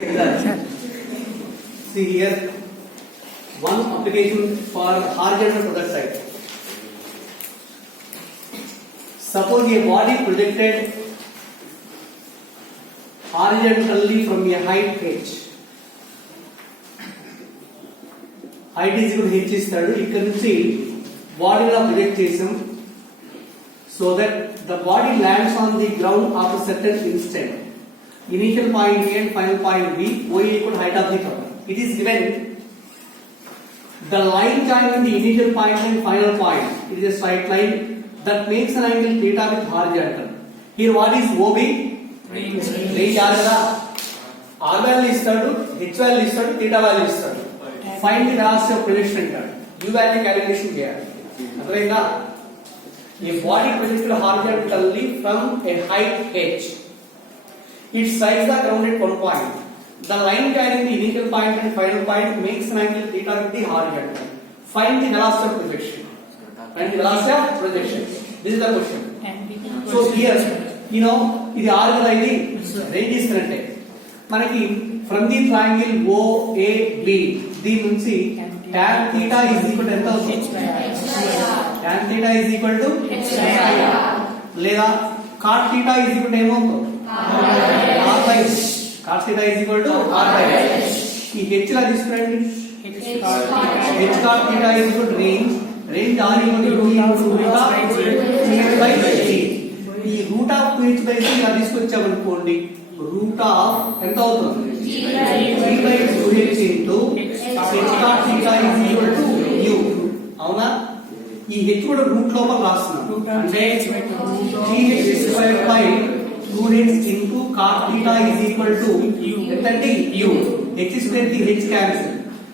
See here, one application for horizontal product side. Suppose a body projected horizontally from a height h. Height is equal to h ఇస్తాడు. ఇక్కడ నుంచి బాడీలా ప్రొజెక్ట్ చేసాం. So that the body lands on the ground after certain instant. Initial point A and final point B, OA equal to height of the curve. It is given the line joining the initial point and final point. It is a straight line that makes an angle theta with horizontal. Here what is OB? Range R. R value ఇస్తాడు, H value ఇస్తాడు, theta value ఇస్తాడు. Find the velocity of projection అంటాడు. U value calculation చేయాలి. అర్థమైందా? A body projected horizontally from a height h. It strikes the ground at one point. The line joining the initial point and final point makes an angle theta with the horizontal. Find the velocity of projection. Find the velocity of projection. This is the question. So here, ఇది R కదా, ఇది range ఇస్తున్నట్టే. మనకి from the triangle OAB దీని నుంచి tan theta is equal to ఎంత అవుతుంది? Tan theta is equal to లేదా cot theta is equal to ఏమవుతుంది? R by h. Cos theta is equal to R by h. ఈ h లా తీసుకురండి. H cot theta is equal to range R equal to 2 into root of h by h. ఈ root of 2h by h ఇలా తీసుకొచ్చామనుకోండి, root of ఎంత అవుతుంది? 3 by 2h into h cot theta is equal to u. అవునా? ఈ h కూడా రూట్ లోపల రాస్తున్నాం. అంటే 3h squared by 2h into cot theta is equal to ఎంతంటే u. h squared the h cancel.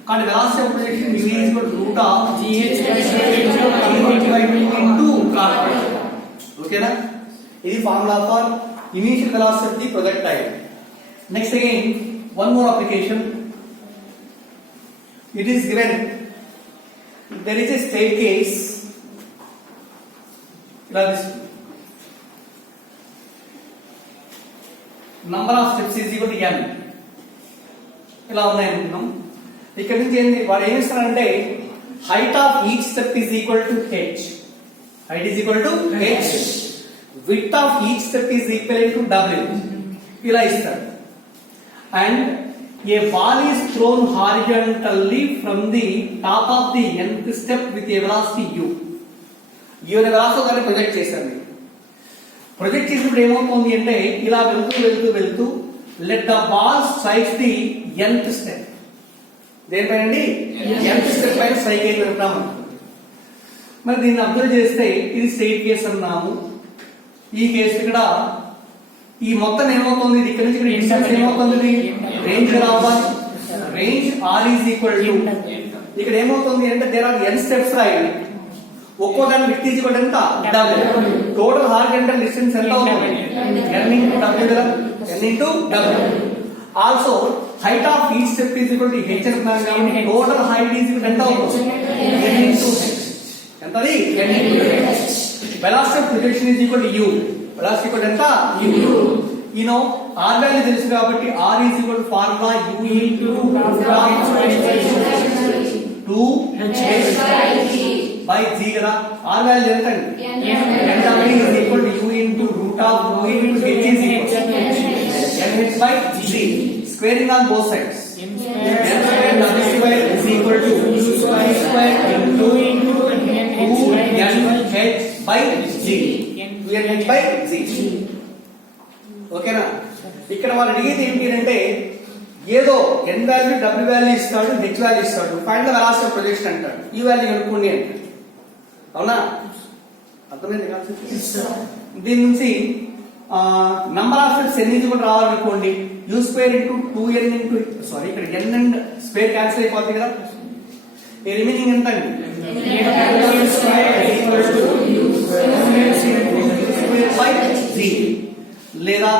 కాబట్టి velocity of projection u is equal to root of gh by 2 into cot. ఓకేనా? ఇది formula for initial velocity of the projectile. Next again, one more application. It is given there is a staircase. This number of steps is equal to n. ఇలా ఉన్నాయి అనుకుందాం. ఇక్కడ నుంచి ఏంటి వాడు ఏం ఇస్తారంటే height of each step is equal to h. Height is equal to h. Width of each step is equal to w. ఇలా ఇస్తారు. And a ball is thrown horizontally from the top of the nth step with a velocity u. ఈ velocity దాన్ని project చేశారు. Project చేసినప్పుడు ఏమవుతుంది అంటే ఇలా వెళ్తూ let the ball strike the nth step. దేనిపైనండి? nth స్టెప్ పైన స్ట్రైక్ అయి వెళ్తాము. మరి దీన్ని అబ్జర్వ్ చేస్తే ఇది స్ట్రెయిట్ కేస్ అన్నాము. ఈ కేసు ఇక్కడ ఈ మొత్తం ఏమవుతుంది? ఇది ఇక్కడ నుంచి ఇక్కడ డిస్టెన్స్ ఏమవుతుంది? రేంజ్ రావాలి. Range R is equal to ఇక్కడ ఏమవుతుంది అంటే దేర్ ఆర్ n స్టెప్స్ రాయాలి. ఒక్కో దాని విడ్త్ ఈజ్ ఈక్వల్ ఎంత? w. టోటల్ హారిజాంటల్ డిస్టెన్స్ ఎంత అవుతుంది? n into w కదా, n into w. Also height of each step is equal to h అనుకున్నాం కాబట్టి టోటల్ హైట్ ఈజ్ ఈక్వల్ ఎంత అవుతుంది? n into h. ఎంతది? n into h. Velocity of projection is equal to u. Velocity equal ఎంత? u. R value తెలుసు కాబట్టి r is equal to formula u into 2h by g కదా. R value ఎంత అండి? n w is equal to u into root of u into h is equal to nh by g. Squaring on both sides. n square w square is equal to u square into 2nh by g. 2nh by g. ఓకేనా? ఇక్కడ వాళ్ళు అడిగేది ఏంటి అంటే ఏదో n value w value ఇస్తాడు, h value ఇస్తాడు, find the velocity of projection అంటాడు. ఈ వాల్యూ కనుక్కోండి అంటాడు. అవునా? అర్థమైంది కాన్సెప్ట్? దీని నుంచి నంబర్ ఆఫ్ స్టెప్స్ ఎన్ని కూడా రావాలనుకోండి, u square into 2n into sorry ఇక్కడ n అండ్ స్క్వేర్ క్యాన్సిల్ అయిపోతుంది కదా. ఈ రిమైనింగ్ ఎంత అండి? లేదా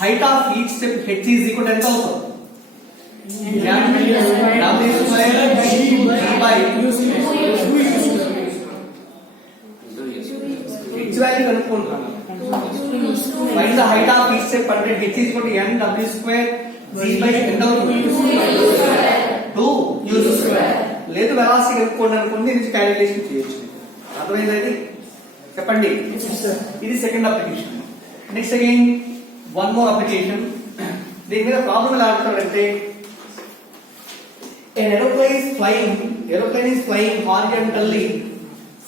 height of each step h is equal ఎంత అవుతుంది? h వాల్యూ కనుక్కుంటాం. Find the height of each step 100 h is equal to n w square g by ఎంత అవుతుంది 2u². లేదు వెలాసిటీ కనుక్కోండి అనుకోండి నుంచి క్యాలిక్యులేషన్ చేయొచ్చు. అర్థమైంది? చెప్పండి. ఇది second application. Next again one more application. దీని మీద ప్రాబ్లం ఎలా ఆడుతాడంటే an aeroplane is flying horizontally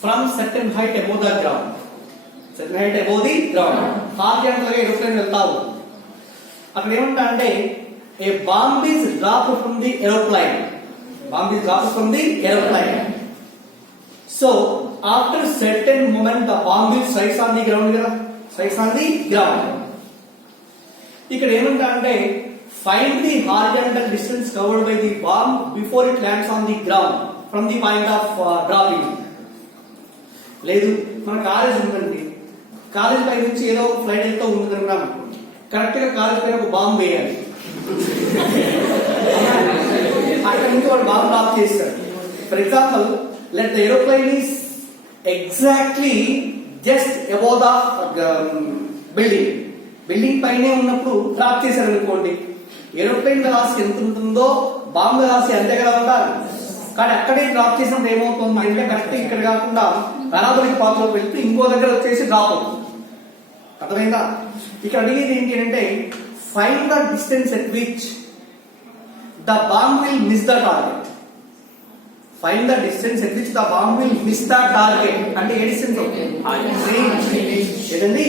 from certain height above the ground. Certain height above the ground. Horizontal గా aeroplane వెళ్తావు. అక్కడ ఏమంటా అంటే a bomb is dropped from the aeroplane. Bomb is dropped from the aeroplane. So after certain moment the bomb will strikes on the ground కదా. Strikes on the ground. ఇక్కడ ఏమంటా అంటే find the horizontal distance covered by the bomb before it lands on the ground from the point of dropping. లేదు మన కాలేజ్ ఉందండి, కాలేజ్ పై నుంచి ఏదో ఫ్లైట్ వెళ్తూ ఉంటుంది అనుకున్నాం, కరెక్ట్ గా కాలేజ్ పైన ఒక బాంబు వేయాలి. అక్కడ నుంచి వాడు బాంబు డ్రాప్ చేస్తాడు. For example let the aeroplane is exactly just above the building పైనే ఉన్నప్పుడు డ్రాప్ చేశారు అనుకోండి, ఏరోప్లేన్ వెలాసిటీ ఎంత ఉంటుందో బాంబు వెలాసిటీ అంతే కదా ఉండాలి. కానీ అక్కడే డ్రాప్ చేసినప్పుడు ఏమవుతుంది అంటే కరెక్ట్ ఇక్కడ కాకుండా పారాబోలిక్ పాత్ లోకి వెళ్తూ ఇంకో దగ్గర వచ్చేసి డ్రాప్ అవుతుంది. అర్థమైందా? ఇక్కడ అడిగేది ఏంటి అంటే find the distance at which the bomb will miss the target. Find the distance at which the bomb will miss the target అంటే ఏ డిస్టెన్స్ ఏదండి?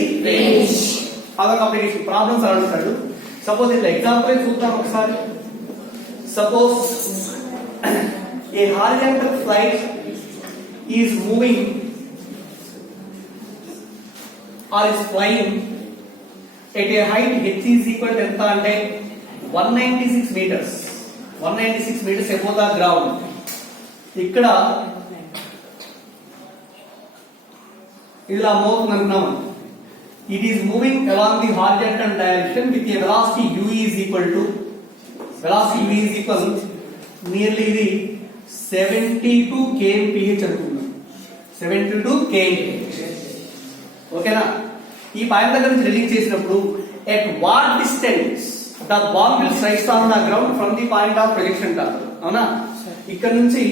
అదొక అప్లికేషన్. ప్రాబ్లమ్స్ అడుగుతాడు. సపోజ్ ఇంత ఎగ్జాంపుల్ చూద్దాం ఒకసారి. Suppose a horizontal flight is moving or is flying at a height h is equal to ఎంత అంటే 196 meters. 196 meters above the ground. ఇక్కడ ఇలా మోతుంది అనుకున్నాం. It is moving along the horizontal direction with a velocity u is equal to nearly the 72 kmph అనుకున్నాం. 72 kmph. ఓకేనా? ఈ పాయింట్ దగ్గర నుంచి రిలీజ్ చేసినప్పుడు at what distance the bomb will strike on the ground from the point of projection టార్. అవునా? ఇక్కడ నుంచి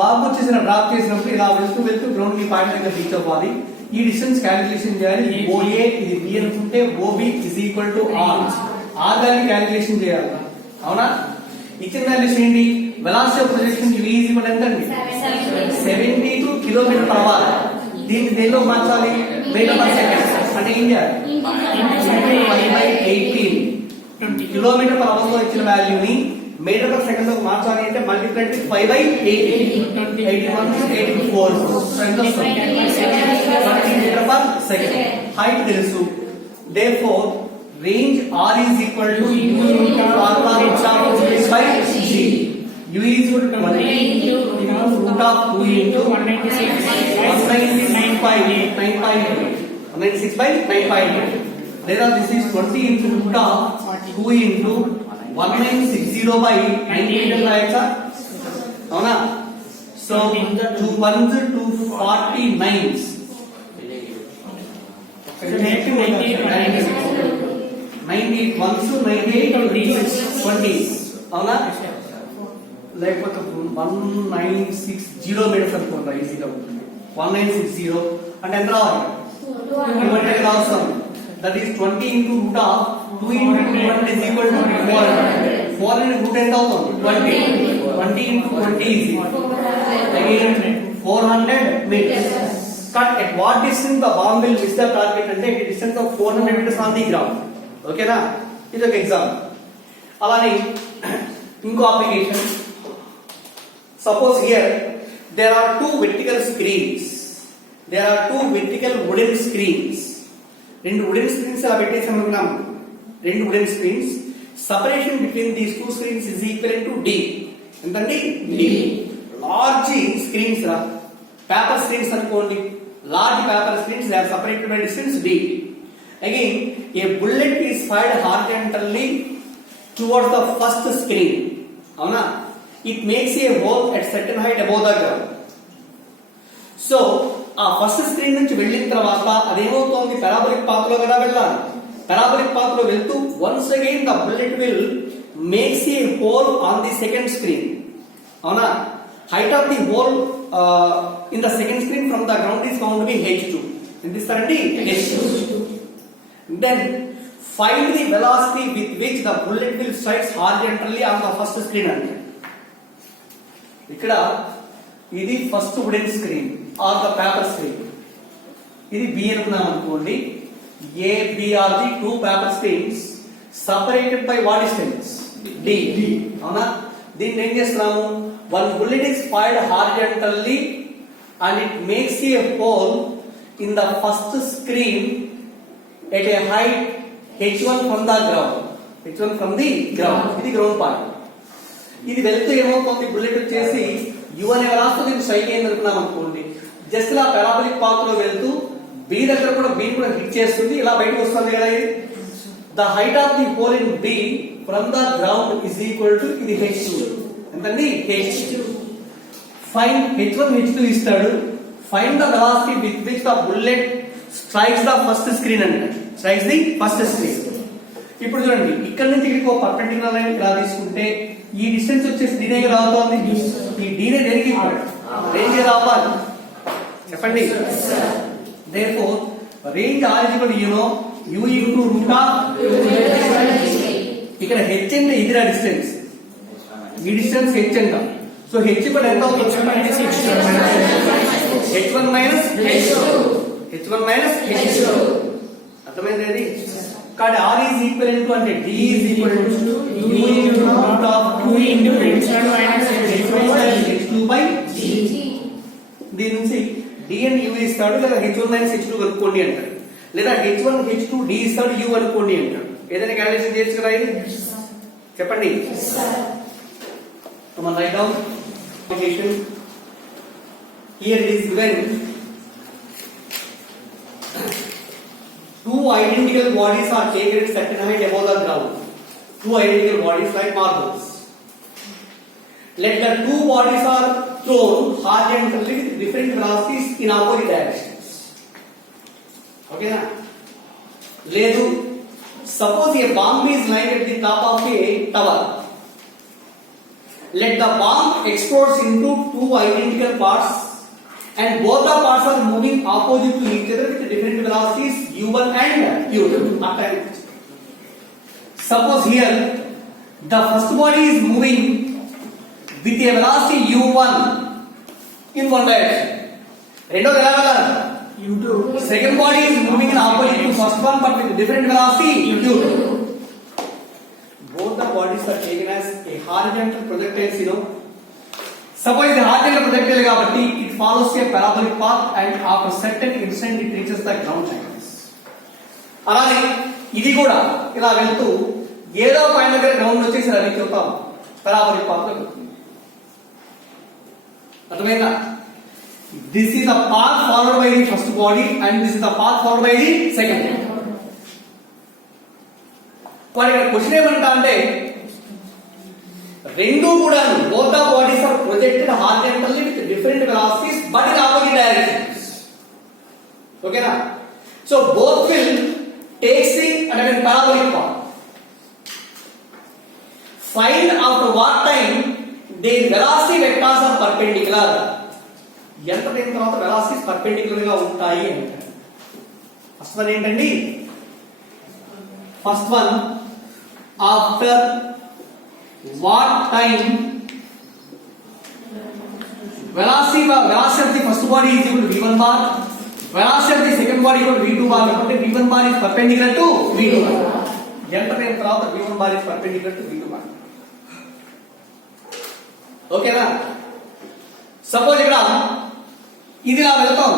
బాంబు వచ్చేసిన డ్రాప్ చేసినప్పుడు ఇలా వెళ్తూ గ్రౌండ్ ఈ పాయింట్ దగ్గర రీచ్ అవ్వాలి. ఈ డిస్టెన్స్ క్యాలిక్యులేషన్ చేయాలి. OA ఇది B అనుకుంటే OB is equal to R. R value calculation చేయాలి. అవునా? ఇచ్చిన వాల్యూస్ ఏంటి? Velocity of projection u is equal ఎంత అండి? 72 km/h. దీన్ని దేనిలో మార్చాలి? Metre per second. అంటే ఏం చేయాలి? 5/18 km/h లో ఇచ్చిన వాల్యూని మీటర్ పర్ సెకండ్ లో మార్చాలి అంటే multiplied with 5/18. 81/84 metre per second. Height తెలుసు. Therefore range R is equal to u into formula root of 2 by g. u is equal to 1 into root of 2 into 196 by 9.8. Therefore this is 20 into root of 2 into 1960 by 9.8 రాయొచ్చా? అవునా? సో 2 1s 249s 98 1s 98 20s. అవునా? లేకపోతే 1960 మీటర్స్ అనుకుంటా ఈజీగా ఉంటుంది. 1960 అంటే ఎంత రావాలి? 200 రాస్తాం. That is 20 into root of 2 into 200 is equal to 400. 400 root ఎంత అవుతుంది? 20. 20 into 20 is again 400 meters. Cut at what distance the bomb will miss the target అంటే a distance of 400 meters on the ground. ఓకేనా? ఇది ఒక ఎగ్జాంపుల్. అలానే ఇంకో application. Suppose here there are two vertical screens. There are two vertical wooden screens. రెండు wooden screens అలా పెట్టేసాం అనుకున్నాం. రెండు wooden screens. Separation between these two screens is equal to D. ఎంతండి? D. లార్జ్ స్క్రీన్స్ రా, పేపర్ స్క్రీన్స్ అనుకోండి. Large paper screens they are separated by distance D. Again a bullet is fired horizontally towards the first screen. అవునా? It makes a hole at certain height above the ground. So ఆ first screen నుంచి వెళ్ళిన తర్వాత అదేమవుతోంది? Parabolic path లో కదా వెళ్ళాలి. Parabolic path లో వెళ్తూ once again the bullet will makes a hole on the second screen. Avuna, height of the hole in the second screen from the ground is found to be h2. And this is h2. Then find the velocity with which the bullet will strike horizontally on the first screen. ఇక్కడ ఇది first wooden screen or the paper screen, ఇది B అనుకున్నాం అనుకోండి. A B are the two paper screens separated by what distance D. అవునా, దీన్ని ఏం చేస్తున్నాము, one bullet is fired horizontally and it makes a hole in the first screen at a height h1 from the ground. h1 from the ground, ఇది ground point. ఇది వెళ్తే ఏమవుతుంది, బుల్లెట్ వచ్చేసి యు అనే వెలాసిటీ స్ట్రైక్ అయింది అనుకున్నాం అనుకోండి. జస్ట్ ఇలా పారాబొలిక్ పాత్ లో వెళ్తూ బి దగ్గర కూడా బి కూడా హిట్ చేస్తుంది, ఇలా బయటకు వస్తుంది కదా. ఇది the height of the hole in B from the ground is equal to ఇది h2. ఎంతండి, h2. ఫైండ్ h1 h2 ఇస్తాడు. Find the velocity with which the bullet strikes the first screen అంటే స్ట్రైక్స్ ది ఫస్ట్ స్క్రీన్. ఇప్పుడు చూడండి, ఇక్కడ నుంచి ఇక్కడికి ఒక పర్పెండిక్యులర్ లైన్ ఇలా తీసుకుంటే ఈ డిస్టెన్స్ వచ్చేసి డీనే రావుతోంది. ఈ డీనే దేనికి రేంజ్ రావాలి చెప్పండి. therefore range r is equal to u into root of ఇక్కడ h అంటే ఇదిరా డిస్టెన్స్, ఈ డిస్టెన్స్ h అంట. సో h ఇప్పుడు ఎంత అవుతుంది చెప్పండి, h1 minus h1 minus h2. అర్థమైంది అది. కాబట్టి r is equivalent to అంటే d is equivalent to u into root of 2 into h1 minus h2 by d. దీని నుంచి d and u ఇస్తాడు, లేదా h1 minus h2 కనుక్కోండి అంటాడు, లేదా h1 h2 d ఇస్తాడు u అనుకోండి అంటాడు. ఏదైనా క్యాలిక్యులేషన్ చేయొచ్చు కదా ఇది, చెప్పండి. Come on, write down. Here it is given two identical bodies are taken at certain height above the ground. Two identical bodies like marbles. Let the two bodies are thrown horizontally with different velocities in opposite directions. Okay na? Ledu. Suppose a bomb is lying at the top of a tower. Let the bomb explodes into two identical parts and both the parts are moving opposite to each other with different velocities u1 and u2. Suppose here the first body is moving with a velocity u1 in one direction. Rendo elagala u2. Second body is moving in opposite to first one but with different velocity u2. Both the bodies are taken as a horizontal projectiles. Suppose the horizontal projectile kabatti it follows a parabolic path and after certain instant it reaches the ground channels. అలానే ఇది కూడా ఇలా వెళ్తూ ఏదో పాయింట్ దగ్గర గ్రౌండ్ వచ్చేసి రీచ్ అవుతాం, parabolic path లో వెళ్తుంది. అర్థమైందా? This is the path followed by the first body and this is the path followed by the second body. మరి ఇక్కడ క్వశ్చన్ ఏమంటా అంటే రెండు కూడా both the bodies are projected horizontally with different velocities but in opposite directions. Okay na? So both will take the parabolic path. Find after what time their velocity vectors are perpendicular. ఎంత టైం తర్వాత velocities perpendicular గా ఉంటాయి అంటే first one ఏంటండి, first one after what time velocity of the first body is equal to v1 bar, velocity of the second body equal to v2 bar. Because v1 bar is perpendicular to v2 bar. ఎంత టైం తర్వాత v1 bar is perpendicular to v2 bar. ఓకేనా? సపోజ్ ఇక్కడ ఇది ఇలా వెళ్తాం.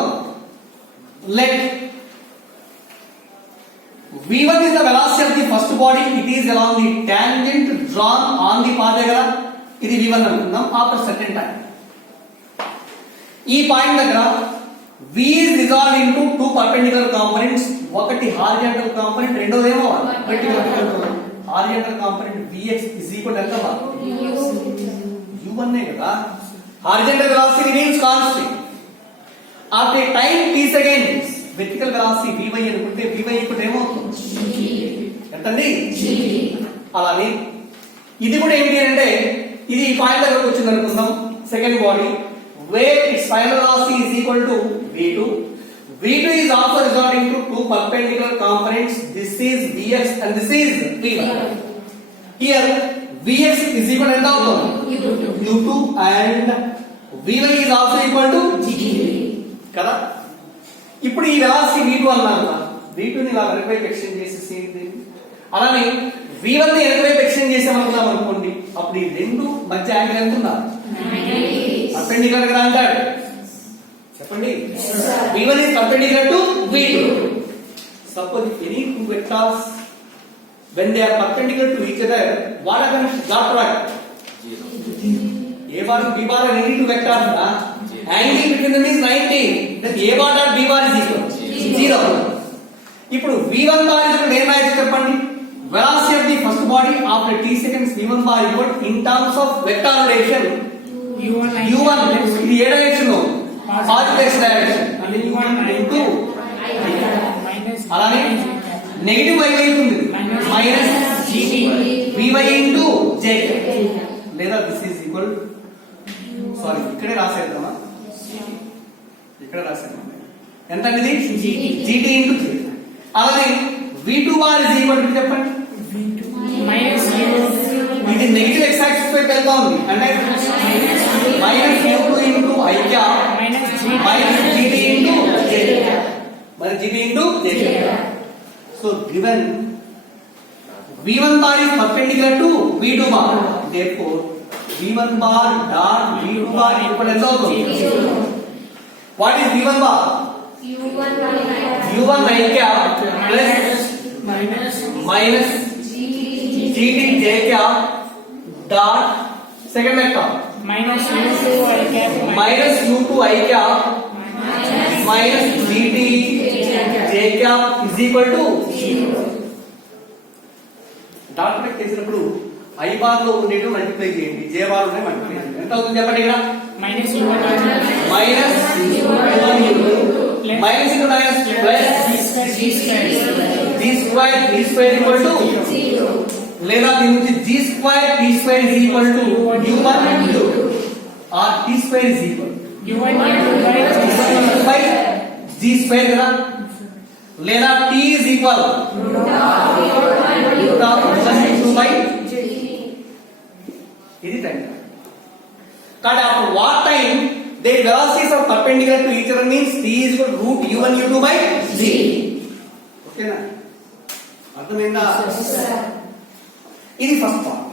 Let v1 is the velocity of the first body, it is along the tangent drawn on the path దగ్గర ఇది v1 అనుకుందాం. after certain time ఈ పాయింట్ దగ్గర v is resolved into two perpendicular components, ఒకటి horizontal component, రెండోది ఏమో vertical component. horizontal component vx is equal to ఎంత u1 నే కదా. horizontal velocity remains constant. after a time t seconds vertical velocity vy అనుకుంటే vy ఇప్పుడు ఏమవుతుంది ఎంతండి. అలానే ఇది కూడా ఏంటి అంటే ఇది ఈ పాయింట్ దగ్గరకు వచ్చింది అనుకుందాం. Second body where it's final velocity is equal to v2. v2 is also resulting to two perpendicular components. This is vx and this is v1. Here vx is equal to ఎంత అవుతుంది u2 and v1 is also equal to g2 కదా. ఇప్పుడు ఈ velocity v2 అన్నాను కదా, v2 ని ఇలా వెనక వైపు ఎక్స్టెండ్ చేసేసి అలానే v1 ని వెనక వైపు ఎక్స్టెండ్ చేసామనుకుందాం అనుకోండి. అప్పుడు ఈ రెండు మధ్య యాంగిల్ ఎంత ఉందా? పర్పెండిక్యులర్ కదా అంటాడు. చెప్పండి. v1 is perpendicular to v2. Suppose if any two vectors when they are perpendicular to each other, what happens? Dot product. A bar and b bar are any two vectors. Angle between them is 90. Then a bar dot b bar is equal 0. ఇప్పుడు v1 bar is equal to ఏం రాయొచ్చు చెప్పండి? Velocity of the first body after t seconds v1 bar equal in terms of vector rotation u1 ఇది ఏ డైరెక్షన్ లో? Positive direction అంటే u1 into అలానే negative y వైపు ఉంది minus gt vy into j లేదా దిస్ ఈజ్ ఈక్వల్ సారీ ఇక్కడే రాసేద్దామా? ఇక్కడ రాసేద్దాం. ఎంత అనేది gt into j. అలానే v2 bar is equal to చెప్పండి మైనస్ ఇది నెగటివ్ x యాక్సిస్ వైపు వెళ్తా ఉంది అంటే minus u2 into i cap minus gt into j మరి gt into j. So given v1 bar is perpendicular to v2 bar, therefore v1 bar dot v2 bar equal ఎంత అవుతుంది? What is v1 bar? u1 i cap plus minus gt j cap dot second vector minus u2 i cap minus gt j cap is equal to 0. Dot product చేసినప్పుడు i bar లో ఉండేది మల్టిప్లై చేయండి, j bar ఉండే మల్టిప్లై చేయండి. ఎంత అవుతుంది చెప్పండి? ఇక్కడ minus u1 minus into minus plus g square equal to 0. లేదా దీని నుంచి g square t square is equal to u1 into or t square is equal u1 by g square కదా. లేదా t is equal root of 1 by ఇది టైం. కానీ after what time their velocities are perpendicular to each other means t is equal to root u1 u2 by g. ఓకేనా? అర్థమైందా? ఇది first part.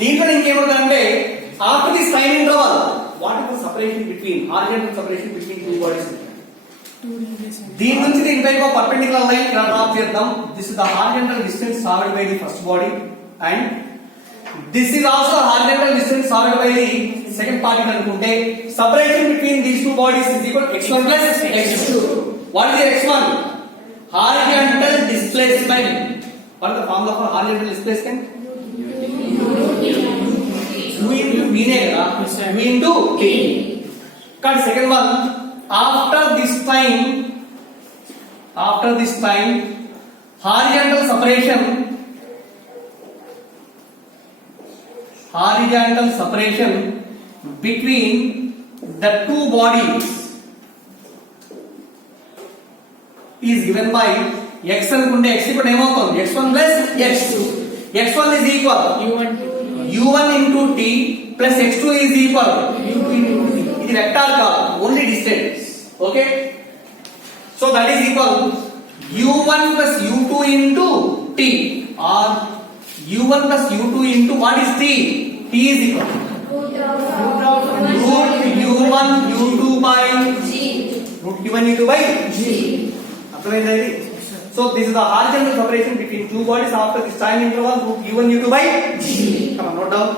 దీంట్లో ఇంకేముందంటే after this time interval what is the separation between horizontal separation between two bodies. దీని నుంచి దీని పైకి ఒక పర్పెండిక్యులర్ లైన్ ఇలా డ్రా చేద్దాం. This is the horizontal distance travelled by the first body and this is also horizontal distance travelled by the second particle అనుకుంటే separation between these two bodies is equal x1 plus x2. What is x1? Horizontal displacement. What is the formula for horizontal displacement? u into v నే కదా, u into t. కానీ second one after this time horizontal separation between the two bodies is given by x అనుకుంటే x ఇప్పుడు ఏమవుతుంది? x1 plus x2. x1 is equal u1 into t plus x2 is equal u2 into t. ఇది వెక్టార్ కాదు, only distance. Okay, so that is equal u1 plus u2 into t or u1 plus u2 into what is t? t is equal root u1 u2 by g. root u1 u2 by g. అర్థమైందా ఇది? So this is the horizontal separation between two bodies after this time interval root u1 u2 by g. Come on, note down.